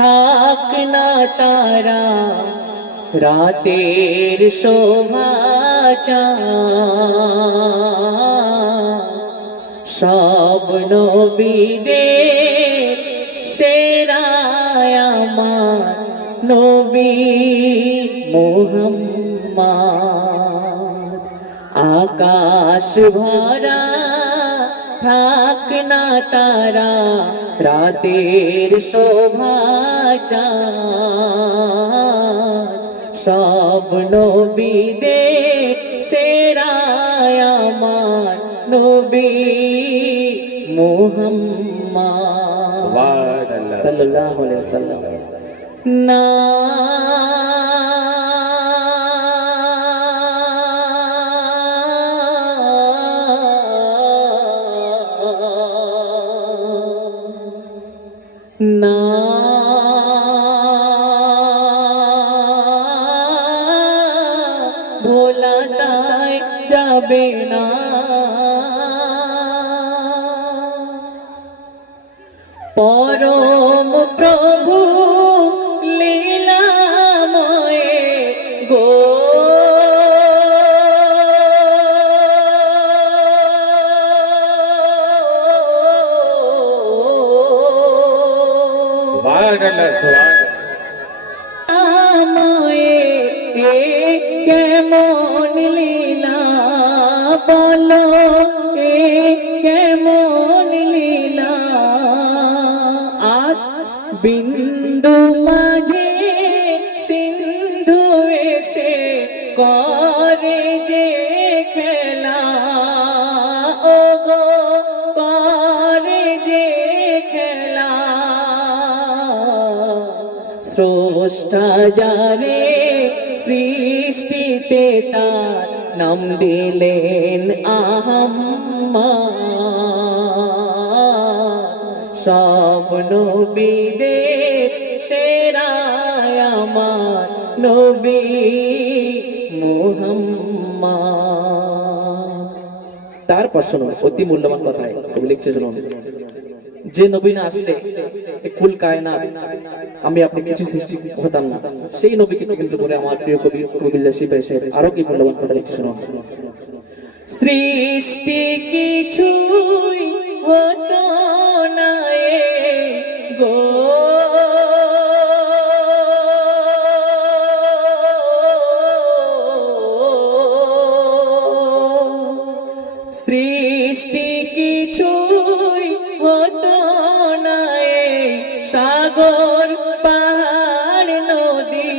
থাক না তারা রাতের শোভা সব নবীদের সেরা আমার নবী মুহাম্মদ। আকাশ ভরা থাক না তারা রাতের শোভা সব নবীদের সেরা আমার নবী মুহাম্মদ সাল্লাল্লাহু আলাইহি ওয়াসাল্লাম। না না ভোলা তাই যাবে না, পরম প্রভু লীলাময়ে গো কেমন লীলা বলো, কেমন লীলা আর বিন্দু মাঝে সিন্ধু এসে করে যে খেলা, ও গো করে যে খেলা। স্রষ্টা যারে সৃষ্টিতে তার নাম দিলেন আহম্মদ। সব নবীদের সেরা আমার নবী মুহাম্মদ। তারপর শোনো অতি মূল্যবান কথায় কবি লিখছে, শোনো, যে নবী না আসলে কুল কায়নাত আমি আপনি কিছু সৃষ্টি হতাম না। সেই নবীকে কেন্দ্র করে আমার প্রিয় কবি কবিল্লা শিবাইশের আরো কি মূল্যবান কথা লিখছে, শোনো। সৃষ্টি কিছুই হতো না গো সৃষ্টি কিছুই হতো না সাগর পাহাড় নদী,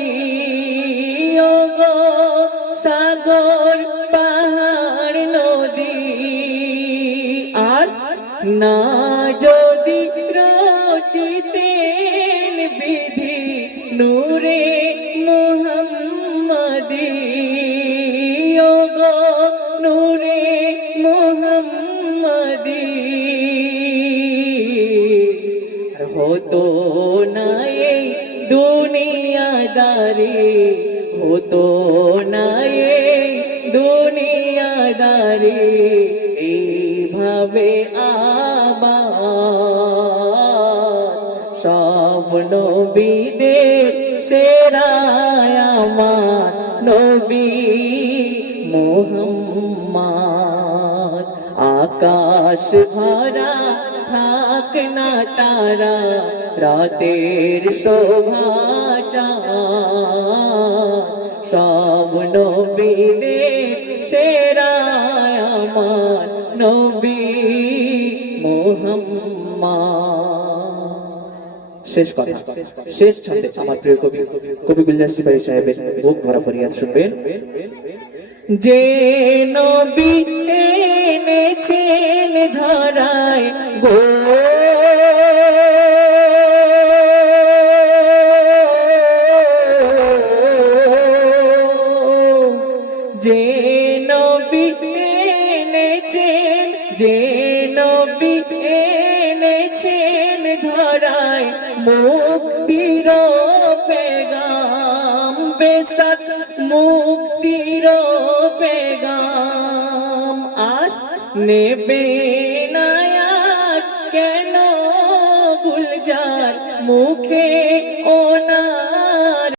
ও গো সাগর পাহাড় নদী। আর না যদি রচিতেন বিধি নূরে মুহাম্মদী, ও গো নূরে মুহাম্মদী, হতো না এই দুনিয়াদারি, হতো না এই দুনিয়াদারি এইভাবে আবাদ। সব নবীদের সেরা আমার নবী মুহাম্মদ। আকাশ ভরা থাক না তারা রাতের শোভা সব নবীদের সেরা আমার নবী মুহাম্মদ। শেষ কথা, শেষ ছন্দে আমার প্রিয় কবি কবি গুলজার সিপাহী সাহেবের বুক ভরা ফরিয়াদ শুনবেন। যে নবী এনেছেন ধরায় গো যে নবী এনেছেন, যে নবী এনেছেন ধরায় মুক্তির পেগাম, বেশক মুক্তির পেগাম। আর নেবে না আজ কেন গুলজার মুখে ও না